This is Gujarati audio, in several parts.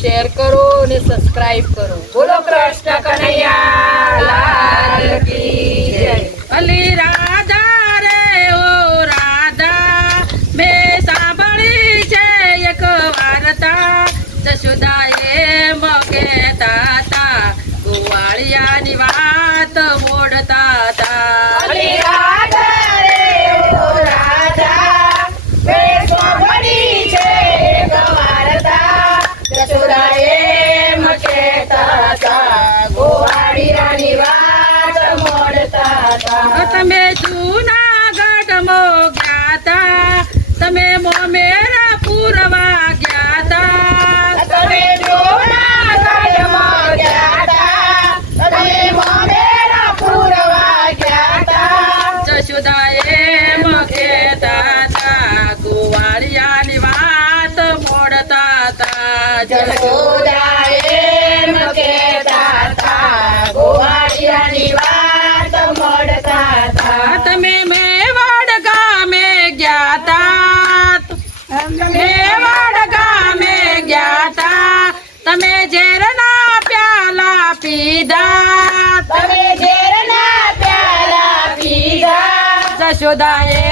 શેર કરો અને સબસ્ક્રાઇબ કરો. બોલો કૃષ્ણ કનૈયા લાલ કી જય. અલી રાધા રે ઓ રાધા મેં સાંભળી છે એક વાર્તા જશોદાએ કહેતા તા ગોવાળિયાની વાત મોડતા તા. અલી રાધા રે ઓ રાધા મેં સાંભળી છે એક વાર્તા જશોદાએ કહેતા તા ગોવાળિયાની વાત મોડતા તા. તમે જૂનાગઢમાં ગયા તા તમે મોમેરા પૂરવા ગયા તા તમે જૂનાગઢમાં ગયા તા તમે મોમેરા પૂરવા ગયા તા. જશોદાએ કહેતા તા ગોવાળિયાની વાત મોડતા તા. જશોદાએ કહેતા તા ગોવાળિયાની વાત મોડતા તા. તમે મેવાડ ગામે ગયા તા મેવાડ ગામે ગયા તા તમે ઝેરના પ્યાલા પીધા તમે ઝેરના પ્યાલા પીધા. જશોદાએ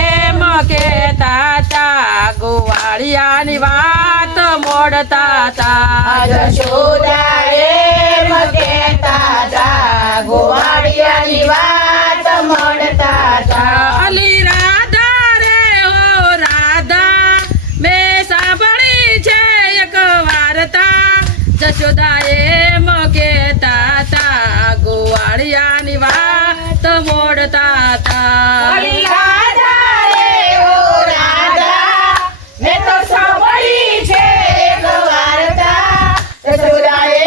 કહેતા તા ગોવાળિયાની વાત મોડતા તા. જશોદાએ કહેતા તા ગોવાળિયાની વાત મોડતા તા. અલી રાધા રે ઓ રાધા મેં સાંભળી છે એક વાર્તા જશોદાએ કહેતા તા ગોવાળિયાની વાત મોડતા તા. અલી રાધા રે ઓ રાધા મેં તો સાંભળી છે એક વાર્તા જશોદાએ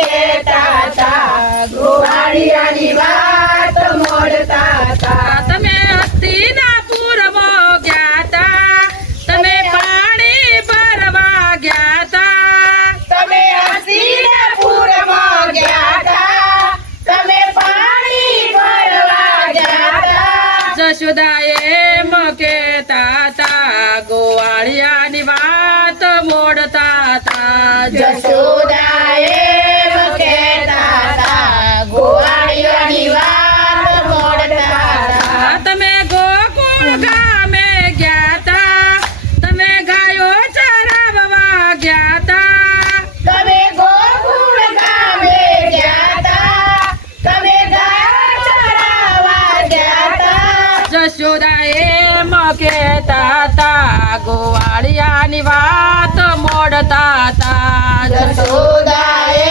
કહેતા તા ગોવાળિયાની વાત મોડતા તા. તમે હસ્તિનાપુરમાં ગયા તા તમે પાણી ભરવા ગયા તા તમે હસ્તિનાપુરમાં ગયા તા તમે પાણી ભરવા ગયા તા. જશોદાએ કહેતા તા ગોવાળિયાની વાત મોડતા તા. જશોદાએ કહેતા તા ગોવાળિયાની વાત મોડતા તા. તમે ગોકુળ ગામે ગયા તા તમે ગાયો ચરાવવા ગયા તા તમે ગોકુળ ગામે ગયા તા તમે ગાયો ચરાવવા ગયા તા. જશોદાએ કહેતા તા ગોવાળિયાની વાત મોડતા તા. જશોદાએ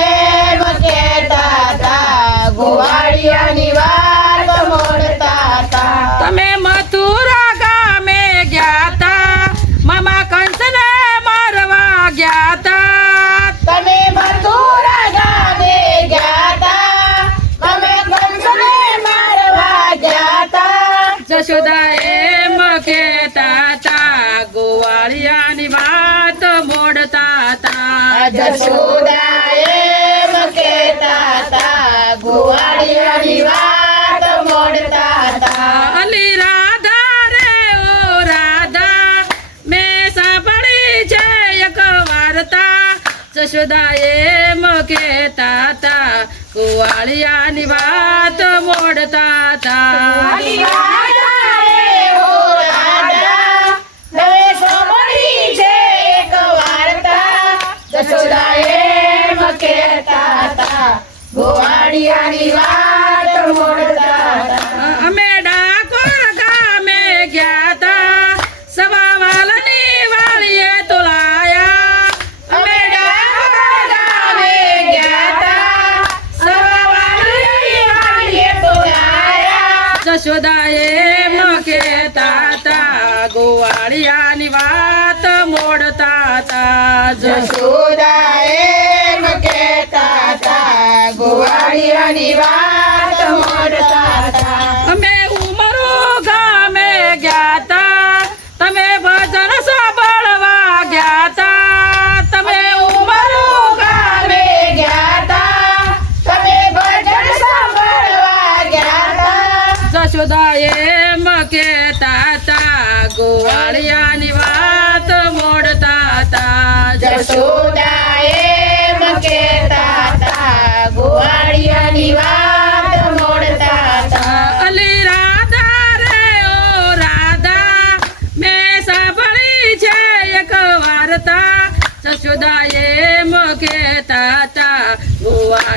કહેતા તા ગોવાળિયાની વાત મોડતા તા. તમે મથુરા ગામે ગયા તા મામા કંસને મારવા ગયા તા તમે મથુરા ગામે ગયા તા તમે કંસને મારવા ગયા તા. જશોદાએ કહેતા તા ગોવાળિયાની વાત મોડતા તા. જશોદાએ કહેતા તા ગોવાળિયાની વાત મોડતા તા. અલી રાધા રે ઓ રાધા મેં સાંભળી છે એક વાર્તા જશોદાએ કહેતા તા ગોવાળિયાની વાત મોડતા તા. અલી રાધાએ ઓ રાધા તમે સાંભળી છે એક વાર્તા જશોદાએ કહેતા તા ગોવાળિયાની વાત મોડતા તા. અમે ડાકોર ગામે ગયા તા સવાવાલની વાળીએ તોલાયા અમે ડાકોર ગામે ગયા તા સવાવાળની વાળીએ તોલાયા. જશોદાએ કહેતા તા ગોવાળિયાની વાત મોડતા તા. જશોદાએ કહેતા તા ગોવાળિયાની વાત મોડતા તા. અમે ઉમરો ગામે ગયા તા તમે ભજન સાંભળવા ગયા તા તમે ઉમરો ગામે ગયા તા તમે ભજન સાંભળવા ગયા તા. જશોદાએ કહેતા તા ગોવાળિયાની વાત મોડતા તા. જશોદાએ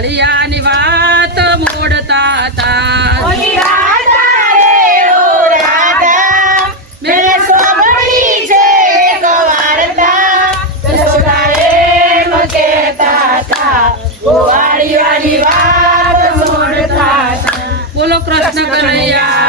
ગોવાળિયાની વાત મોડતા હતા ઓલી રાધા રે ઓ રાધા, મેં સાંભળી છે એક વાર્તા. યશોદા એમ કહેતા હતા, ગોવાળિયાની વાત મોડતા હતા. બોલો કૃષ્ણ કનૈયા